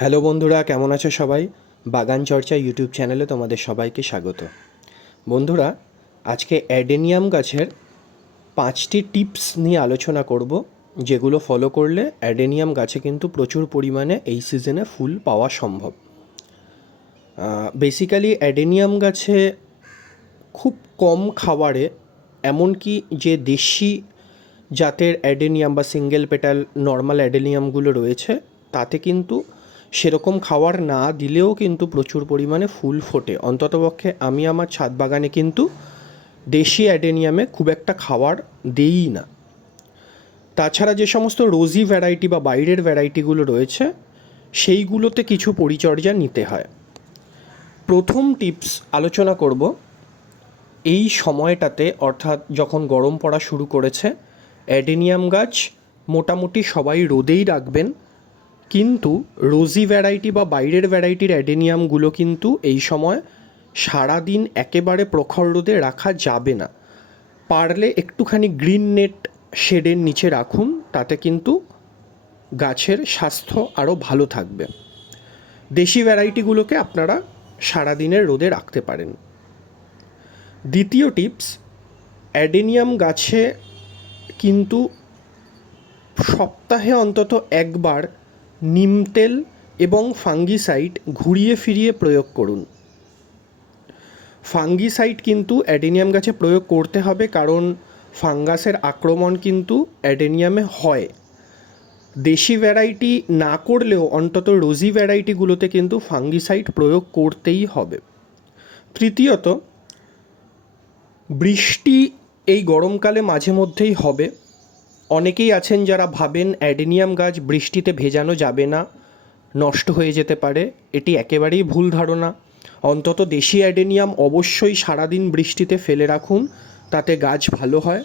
Hello বন্ধুরা, কেমন আছো সবাই? বাগান চর্চা ইউটিউব চ্যানেলে তোমাদের সবাইকে স্বাগত। বন্ধুরা, আজকে অ্যাডেনিয়াম গাছের 5টি টিপস নিয়ে আলোচনা করব, যেগুলো ফলো করলে অ্যাডেনিয়াম গাছে কিন্তু প্রচুর পরিমাণে এই সিজনে ফুল পাওয়া সম্ভব। বেসিক্যালি অ্যাডেনিয়াম গাছে খুব কম খাবারে, এমনকি যে দেশি জাতের অ্যাডেনিয়াম বা সিঙ্গেল পেটাল নর্মাল অ্যাডেনিয়ামগুলো রয়েছে, তাতে কিন্তু সেরকম খাবার না দিলেও কিন্তু প্রচুর পরিমাণে ফুল ফোটে। অন্ততপক্ষে আমি আমার ছাদ বাগানে কিন্তু দেশি অ্যাডেনিয়ামে খুব একটা খাবার দিই না। তাছাড়া যে সমস্ত রোজি ভ্যারাইটি বা বাইরের ভ্যারাইটিগুলো রয়েছে, সেইগুলোতে কিছু পরিচর্যা নিতে হয়। প্রথম টিপস আলোচনা করব এই সময়টাতে, অর্থাৎ যখন গরম পড়া শুরু করেছে, অ্যাডেনিয়াম গাছ মোটামুটি সবাই রোদেই রাখবেন, কিন্তু রোজি ভ্যারাইটি বা বাইরের ভ্যারাইটির অ্যাডেনিয়ামগুলো কিন্তু এই সময় সারাদিন একেবারে প্রখর রোদে রাখা যাবে না। পারলে একটুখানি গ্রিন নেট শেডের নিচে রাখুন, তাতে কিন্তু গাছের স্বাস্থ্য আরও ভালো থাকবে। দেশি ভ্যারাইটিগুলোকে আপনারা সারাদিনের রোদে রাখতে পারেন। দ্বিতীয় টিপস, অ্যাডেনিয়াম গাছে কিন্তু সপ্তাহে অন্তত একবার নিম তেল এবং ফাঙ্গিসাইড ঘুরিয়ে ফিরিয়ে প্রয়োগ করুন। ফাঙ্গিসাইড কিন্তু অ্যাডেনিয়াম গাছে প্রয়োগ করতে হবে, কারণ ফাঙ্গাসের আক্রমণ কিন্তু অ্যাডেনিয়ামে হয়। দেশি ভ্যারাইটি না করলেও অন্তত রোজি ভ্যারাইটিগুলোতে কিন্তু ফাঙ্গিসাইড প্রয়োগ করতেই হবে। তৃতীয়ত, বৃষ্টি এই গরমকালে মাঝে মধ্যেই হবে। অনেকেই আছেন যারা ভাবেন অ্যাডেনিয়াম গাছ বৃষ্টিতে ভেজানো যাবে না, নষ্ট হয়ে যেতে পারে। এটি একেবারেই ভুল ধারণা। অন্তত দেশি অ্যাডেনিয়াম অবশ্যই সারাদিন বৃষ্টিতে ফেলে রাখুন, তাতে গাছ ভালো হয়।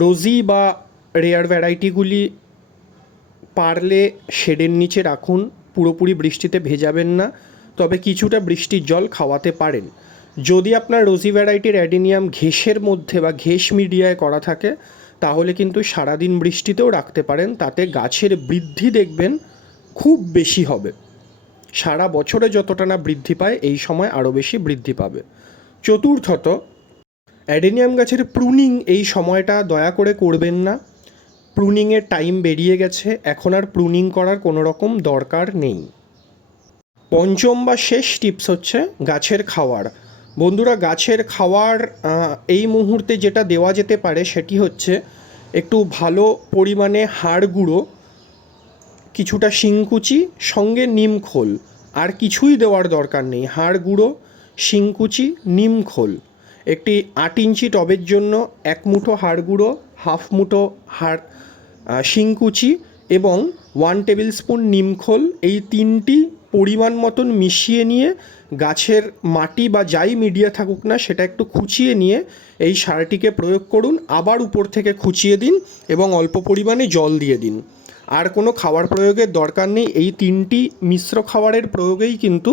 রোজি বা রেয়ার ভ্যারাইটিগুলি পারলে শেডের নিচে রাখুন, পুরোপুরি বৃষ্টিতে ভেজাবেন না, তবে কিছুটা বৃষ্টির জল খাওয়াতে পারেন। যদি আপনার রোজি ভ্যারাইটির অ্যাডেনিয়াম ঘেঁষের মধ্যে বা ঘেঁষ মিডিয়ায় করা থাকে, তাহলে কিন্তু সারাদিন বৃষ্টিতেও রাখতে পারেন, তাতে গাছের বৃদ্ধি দেখবেন খুব বেশি হবে। সারা বছরে যতটা না বৃদ্ধি পায়, এই সময় আরও বেশি বৃদ্ধি পাবে। চতুর্থত, অ্যাডেনিয়াম গাছের প্রুনিং এই সময়টা দয়া করে করবেন না। প্রুনিংয়ের টাইম বেরিয়ে গেছে, এখন আর প্রুনিং করার কোনো রকম দরকার নেই। পঞ্চম বা শেষ টিপস হচ্ছে গাছের খাওয়ার। বন্ধুরা, গাছের খাওয়ার এই মুহূর্তে যেটা দেওয়া যেতে পারে সেটি হচ্ছে একটু ভালো পরিমাণে হাড় গুঁড়ো, কিছুটা শিংকুচি, সঙ্গে নিমখোল। আর কিছুই দেওয়ার দরকার নেই। হাড় গুঁড়ো, শিংকুচি, নিমখোল। একটি 8 ইঞ্চি টবের জন্য 1 মুঠো হাড় গুঁড়ো, হাফ মুঠো শিংকুচি এবং 1 টেবিল স্পুন নিমখোল, এই 3টি পরিমাণ মতন মিশিয়ে নিয়ে গাছের মাটি বা যাই মিডিয়া থাকুক না সেটা একটু খুঁচিয়ে নিয়ে এই সারটিকে প্রয়োগ করুন। আবার উপর থেকে খুঁচিয়ে দিন এবং অল্প পরিমাণে জল দিয়ে দিন। আর কোনো খাবার প্রয়োগের দরকার নেই। এই 3টি মিশ্র খাবারের প্রয়োগেই কিন্তু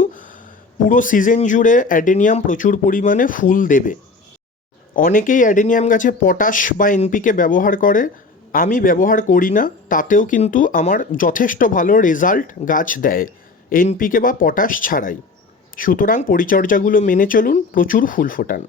পুরো সিজন জুড়ে অ্যাডেনিয়াম প্রচুর পরিমাণে ফুল দেবে। অনেকেই অ্যাডেনিয়াম গাছে পটাশ বা এনপিকে ব্যবহার করে, আমি ব্যবহার করি না, তাতেও কিন্তু আমার যথেষ্ট ভালো রেজাল্ট গাছ দেয়, এনপিকে বা পটাশ ছাড়াই। সুতরাং পরিচর্যাগুলো মেনে চলুন, প্রচুর ফুল ফোটান।